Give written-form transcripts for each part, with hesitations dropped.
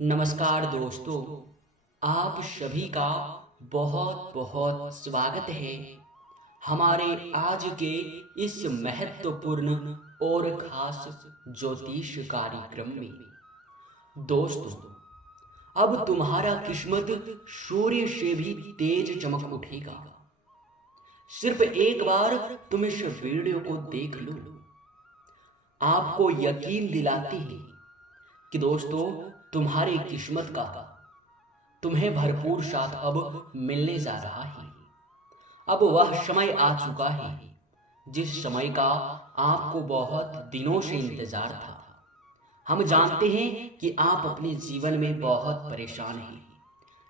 नमस्कार दोस्तों, आप सभी का बहुत बहुत स्वागत है हमारे आज के इस महत्वपूर्ण और खास ज्योतिष कार्यक्रम में। दोस्तों, अब तुम्हारा किस्मत सूर्य से भी तेज चमक उठेगा। सिर्फ एक बार तुम इस वीडियो को देख लो, आपको यकीन दिलाते हैं कि दोस्तों तुम्हारी किस्मत का तुम्हें भरपूर साथ अब मिलने जा रहा है। अब वह समय आ चुका है जिस समय का आपको बहुत दिनों से इंतजार था। हम जानते हैं कि आप अपने जीवन में बहुत परेशान हैं,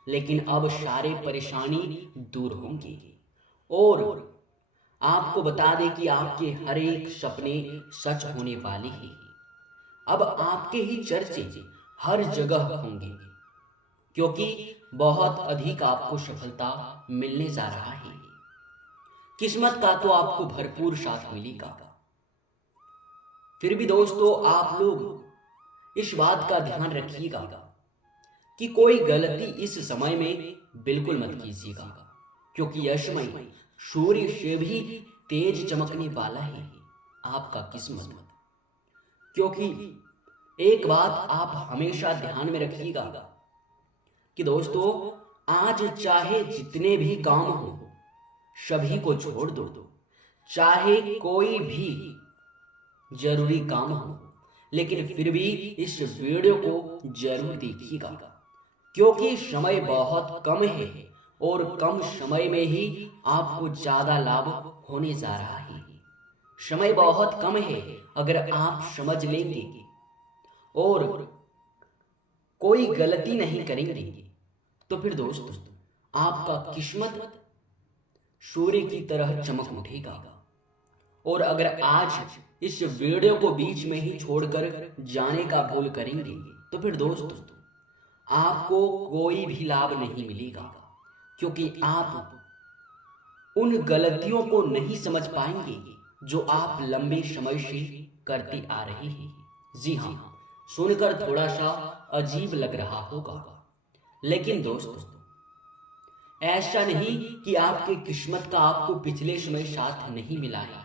लेकिन अब सारे परेशानी दूर होंगे और आपको बता दें कि आपके हर एक सपने सच होने वाले हैं। अब आपके ही चर्चे हर जगह होंगे, क्योंकि बहुत अधिक आपको सफलता मिलने जा रहा है। किस्मत का तो आपको भरपूर साथ मिलेगा। फिर भी दोस्तों, आप लोग इस बात का ध्यान रखिएगा कि कोई गलती इस समय में बिल्कुल मत कीजिएगा, क्योंकि यह समय सूर्य से भी तेज चमकने वाला है आपका किस्मत। क्योंकि एक बात आप हमेशा ध्यान में रखिएगा कि दोस्तों, आज चाहे जितने भी काम हो सभी को छोड़ दो, चाहे कोई भी जरूरी काम हो, लेकिन फिर भी इस वीडियो को जरूर देखिएगा, क्योंकि समय बहुत कम है और कम समय में ही आपको ज्यादा लाभ होने जा रहा है। समय बहुत कम है, अगर आप समझ लेंगे और कोई गलती नहीं करेंगे तो फिर दोस्तों आपका किस्मत सूर्य की तरह चमक उठेगा। और अगर आज इस वीडियो को बीच में ही छोड़कर जाने का भूल करेंगे तो फिर दोस्तों आपको कोई भी लाभ नहीं मिलेगा, क्योंकि आप उन गलतियों को नहीं समझ पाएंगे जो आप लंबे समय से करते आ रहे हैं। जी हाँ, सुनकर थोड़ा सा अजीब लग रहा होगा, लेकिन दोस्तों ऐसा नहीं कि आपके किस्मत का आपको पिछले समय साथ नहीं मिला है।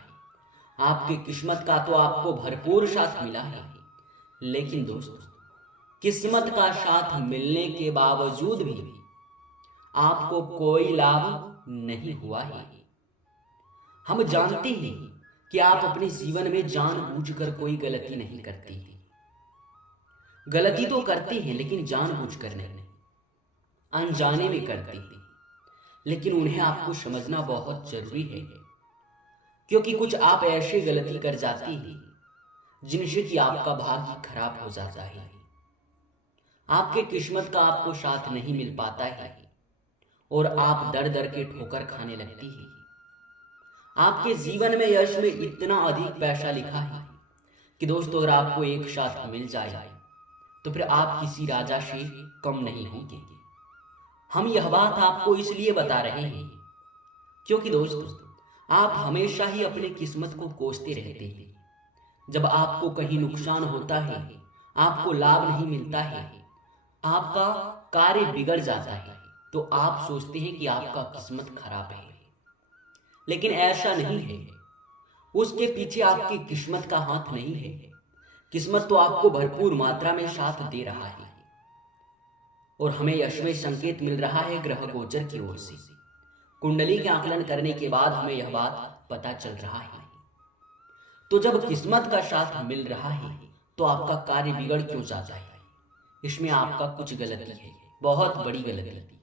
आपके किस्मत का तो आपको भरपूर साथ मिला है, लेकिन दोस्तों किस्मत का साथ मिलने के बावजूद भी आपको कोई लाभ नहीं हुआ है। हम जानते हैं कि आप अपने जीवन में जानबूझकर कोई गलती नहीं करते हैं। गलती तो करते हैं, लेकिन जानबूझकर नहीं, अनजाने में करते हैं। लेकिन उन्हें आपको समझना बहुत जरूरी है, क्योंकि कुछ आप ऐसे गलती कर जाते हैं जिनसे कि आपका भाग्य खराब हो जाता है। आपके किस्मत का आपको साथ नहीं मिल पाता है और आप दर दर के ठोकर खाने लगती है। आपके जीवन में यश में इतना अधिक पैसा लिखा है कि दोस्तों अगर आपको एक साथ मिल जाए तो फिर आप किसी राजा से कम नहीं होंगे। हम यह बात आपको इसलिए बता रहे हैं क्योंकि दोस्तों आप हमेशा ही अपने किस्मत को कोसते रहते हैं। जब आपको कहीं नुकसान होता है, आपको लाभ नहीं मिलता है, आपका कार्य बिगड़ जाता है, तो आप सोचते हैं कि आपका किस्मत खराब है। लेकिन ऐसा नहीं है। उसके पीछे आपकी किस्मत का हाथ नहीं है। किस्मत तो आपको भरपूर मात्रा में साथ दे रहा है और हमें यश में संकेत मिल रहा है ग्रह गोचर की ओर से। कुंडली के आकलन करने के बाद हमें यह बात पता चल रहा है। तो जब किस्मत का साथ मिल रहा है तो आपका कार्य बिगड़ क्यों जाता है? इसमें आपका कुछ गलती है, बहुत बड़ी गलती।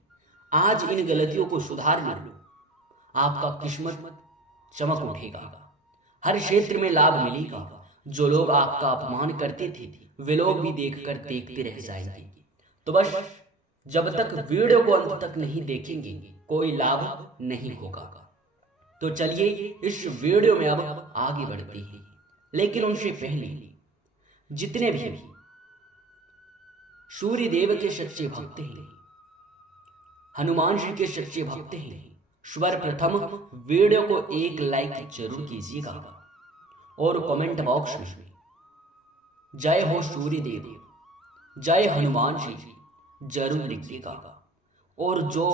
आज इन गलतियों को सुधार लो, आपका किस्मत चमक उठेगा। हर क्षेत्र में लाभ मिलेगा। जो लोग आपका अपमान करते थे वे लोग भी देखकर देखते रह जाएंगे। तो बस जब तक वीडियो को अंत तक नहीं देखेंगे कोई लाभ नहीं होगा। तो चलिए इस वीडियो में अब आगे बढ़ते हैं, लेकिन उनसे पहले जितने भी सूर्य देव के सच्चे भक्त हैं, हनुमान जी के सच्चे भक्त हैं, सर्वप्रथम वीडियो को एक लाइक जरूर कीजिएगा और कमेंट बॉक्स में जय हो सूर्य देव जय हनुमान जी जरूर लिखिएगा। और जो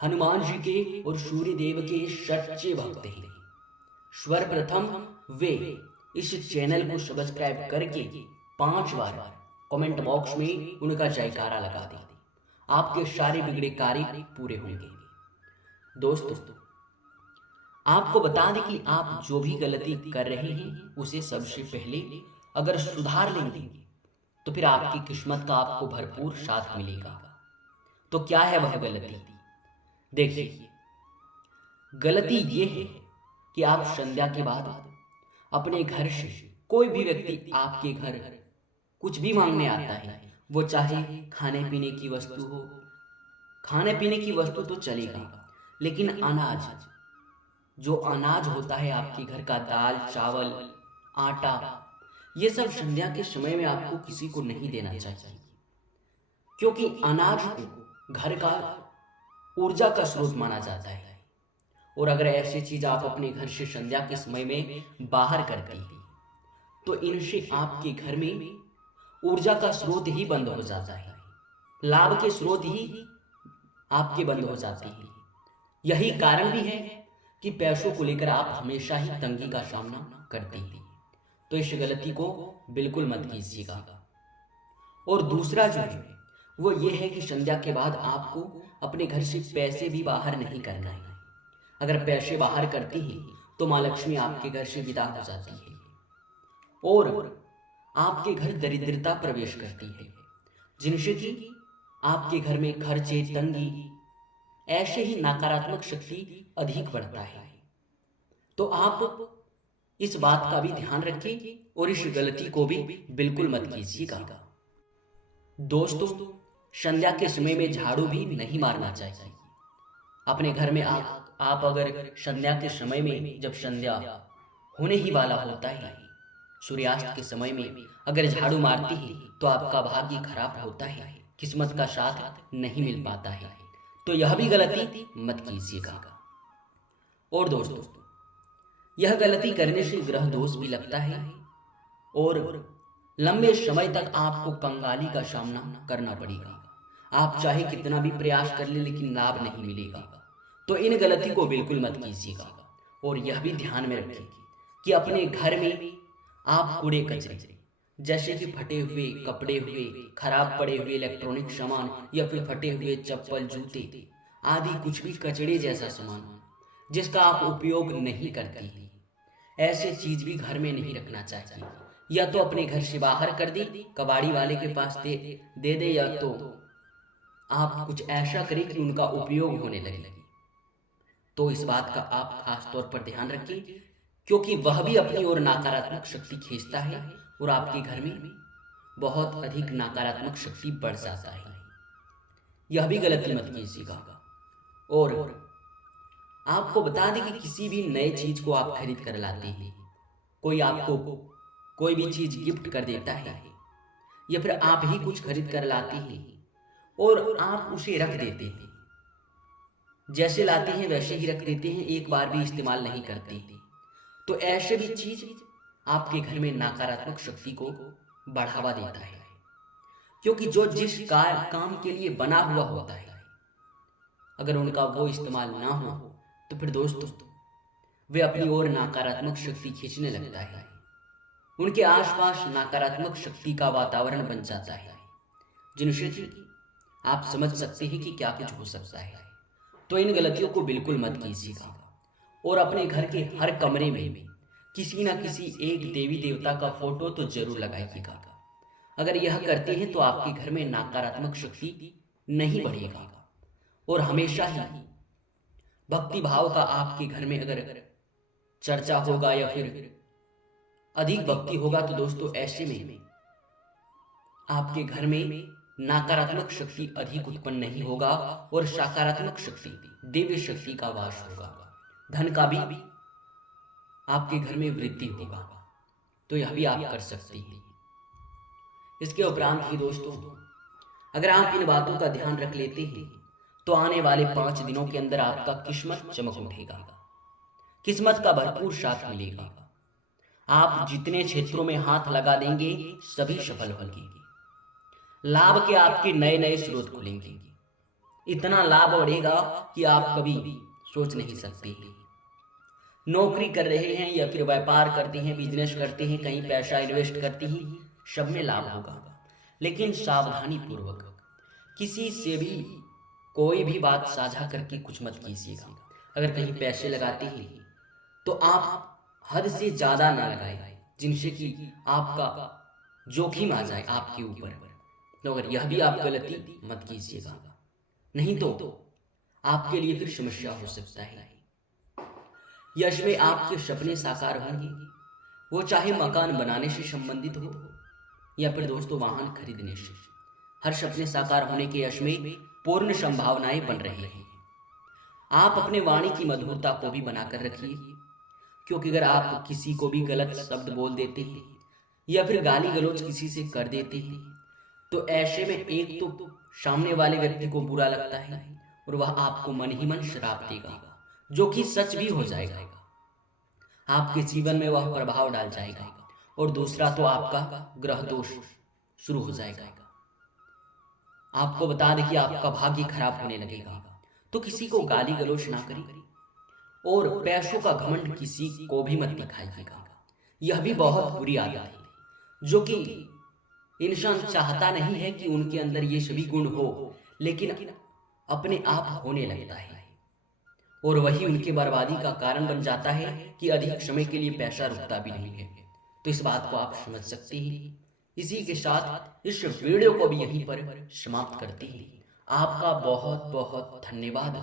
हनुमान जी के और सूर्य देव के सच्चे भक्त हैं, सर्वप्रथम वे इस चैनल को सब्सक्राइब करके 5 बार कमेंट बॉक्स में उनका जयकारा लगा दें। आपके सारे बिगड़े कार्य पूरे होंगे। दोस्तों, आपको बता दें कि आप जो भी गलती कर रहे हैं उसे सबसे पहले अगर सुधार लेंगे तो फिर आपकी किस्मत का आपको भरपूर साथ मिलेगा। तो क्या है वह गलती? देखिए, गलती ये है कि आप संध्या के बाद अपने घर से कोई भी व्यक्ति आपके घर कुछ भी मांगने आता है, वो चाहे खाने पीने की वस्तु हो, खाने पीने की वस्तु तो चलेगा, लेकिन अनाज, जो अनाज होता है आपके घर का, दाल चावल आटा, ये सब संध्या के समय में आपको किसी को नहीं देना चाहिए, क्योंकि अनाज को घर का ऊर्जा का स्रोत माना जाता है। और अगर ऐसी चीज आप अपने घर से संध्या के समय में बाहर करते हैं तो इनसे आपके घर में ऊर्जा का स्रोत ही बंद हो जाता है, लाभ के स्रोत ही आपके बंद हो जाते हैं। यही कारण भी है कि पैसों को लेकर आप हमेशा ही तंगी का सामना करते हैं। तो इस गलती को बिल्कुल मत कीजिएगा। और दूसरा जो है वो ये है कि संध्या के बाद आपको अपने घर से पैसे भी बाहर नहीं करना है। अगर पैसे बाहर करती हैं तो माँ लक्ष्मी आपके घर से विदा हो जाती है और आपके घर दरिद्रता प्रवेश करती है, जिनसे कि आपके घर में खर्चे, तंगी, ऐसे ही नकारात्मक शक्ति अधिक बढ़ता है। तो आप इस बात का भी ध्यान रखें और इस गलती को भी बिल्कुल मत कीजिएगा। दोस्तों, संध्या के समय में झाड़ू भी नहीं मारना चाहिए। अपने घर में आप अगर संध्या के समय में, जब संध्या होने ही वाला होता है, सूर्यास्त के समय में अगर झाड़ू मारती है तो आपका भाग्य खराब होता है, किस्मत का साथ नहीं मिल पाता है। तो यह भी गलती मत कीजिएगा। और दोस्तों, यह गलती करने से ग्रह दोष भी लगता है और लंबे समय तक आपको कंगाली का सामना करना पड़ेगा। आप चाहे कितना भी प्रयास कर ले, लेकिन लाभ नहीं मिलेगा। तो इन गलती को बिल्कुल मत कीजिएगा। और यह भी ध्यान में रखें कि अपने घर में आप कूड़े कचरे, जैसे कि फटे हुए कपड़े हुए, खराब पड़े हुए इलेक्ट्रॉनिक सामान, या फिर फटे हुए चप्पल, जूते आदि कुछ भी कचड़े जैसा सामान जिसका आप उपयोग नहीं करते हैं, ऐसे चीज भी घर में नहीं रखना चाहिए। या तो अपने घर से बाहर कर दे, कबाड़ी वाले के पास दे दे, या तो आप कुछ ऐसा करें कि उनका उपयोग होने लगे। तो इस बात का आप खास तौर पर ध्यान रखें, क्योंकि वह भी अपनी ओर नकारात्मक शक्ति खींचता है और आपके घर में बहुत अधिक नकारात्मक शक्ति बढ़ जाता है। यह भी गलती मत कीजिएगा। और आपको बता दें कि किसी भी नए चीज को आप खरीद कर लाते हैं, कोई आपको कोई भी चीज गिफ्ट कर देता है, या फिर आप ही कुछ खरीद कर लाते हैं और आप उसे रख देते हैं, जैसे लाते हैं वैसे ही रख देते हैं, एक बार भी इस्तेमाल नहीं करते। तो ऐसे भी चीज आपके घर में नकारात्मक शक्ति को बढ़ावा देता है, क्योंकि जो जिस काम के लिए बना हुआ होता है, अगर उनका वो इस्तेमाल ना हो तो फिर दोस्तों वे अपनी ओर नकारात्मक शक्ति खींचने लगता है। उनके आसपास नकारात्मक शक्ति का वातावरण बन जाता है, जिनसे आप समझ सकते हैं कि क्या कुछ हो सकता है। तो इन गलतियों को बिल्कुल मत कीजिएगा। और अपने घर के हर कमरे में किसी ना किसी एक देवी देवता का फोटो तो जरूर लगाइएगा। अगर यह करते हैं तो आपके घर में नकारात्मक शक्ति नहीं बढ़ेगा और हमेशा ही भक्ति भाव का आपके घर में अगर चर्चा होगा या फिर अधिक भक्ति होगा, तो दोस्तों ऐसे में आपके घर में नकारात्मक शक्ति अधिक उत्पन्न नहीं होगा और सकारात्मक शक्ति, दिव्य शक्ति का वास होगा। धन का भी आपके घर में वृद्धि होगा। तो यह भी आप कर सकते हैं। इसके उपरांत ही दोस्तों, अगर आप इन बातों का ध्यान रख लेते हैं तो आने वाले 5 दिनों के अंदर आपका किस्मत चमक उठेगा, किस्मत का भरपूर साथ मिलेगा। आप जितने क्षेत्रों में हाथ लगा देंगे सभी सफल होंगे। लाभ के आपके नए नए स्रोत खुलेंगे। इतना लाभ बढ़ेगा कि आप कभी सोच नहीं सकते। नौकरी कर रहे हैं या फिर व्यापार करते हैं, बिजनेस करते हैं, कहीं पैसा इन्वेस्ट करते हैं, सब में लाभ होगा। लेकिन सावधानी पूर्वक किसी से भी कोई भी बात साझा करके कुछ मत कीजिएगा। अगर कहीं पैसे लगाते हैं तो आप हद से ज़्यादा ना लगाएं, जिनसे कि आपका जोखिम आ जाए आपके ऊपर। तो अगर यह भी आप गलती मत कीजिएगा, नहीं तो आपके लिए फिर समस्या हो सकता है। यश में आपके सपने साकार होंगे, वो चाहे मकान बनाने से संबंधित हो या फिर दोस्तों वाहन खरीदने से। हर सपने साकार होने के यश में पूर्ण संभावनाएं बन रही हैं। आप अपने वाणी की मधुरता को भी बनाकर रखिए, क्योंकि अगर आप किसी को भी गलत शब्द बोल देते हैं या फिर गाली गलौज किसी से कर देते हैं तो ऐसे में एक तो सामने वाले व्यक्ति को बुरा लगता है और वह आपको मन ही मन श्राप देगा, जो कि सच भी हो जाएगा। आपके जीवन में वह प्रभाव डाल जाएगा। और दूसरा तो आपका ग्रह दोष शुरू हो जाएगा। आपको बता दें कि आपका भाग्य खराब होने लगेगा। तो किसी को गाली गलौज ना करें और पैसों का घमंड किसी को भी मत दिखाइएगा। यह भी बहुत बुरी आदत है, जो कि इंसान चाहता नहीं है कि उनके अंदर ये सभी गुण हो, लेकिन अपने आप होने लगता है और वही उनके बर्बादी का कारण बन जाता है कि अधिक समय के लिए पैसा रुकता भी नहीं है। तो इस बात को आप समझ सकते हैं। इसी के साथ इस वीडियो को भी यहीं पर समाप्त करते हैं। आपका बहुत बहुत धन्यवाद।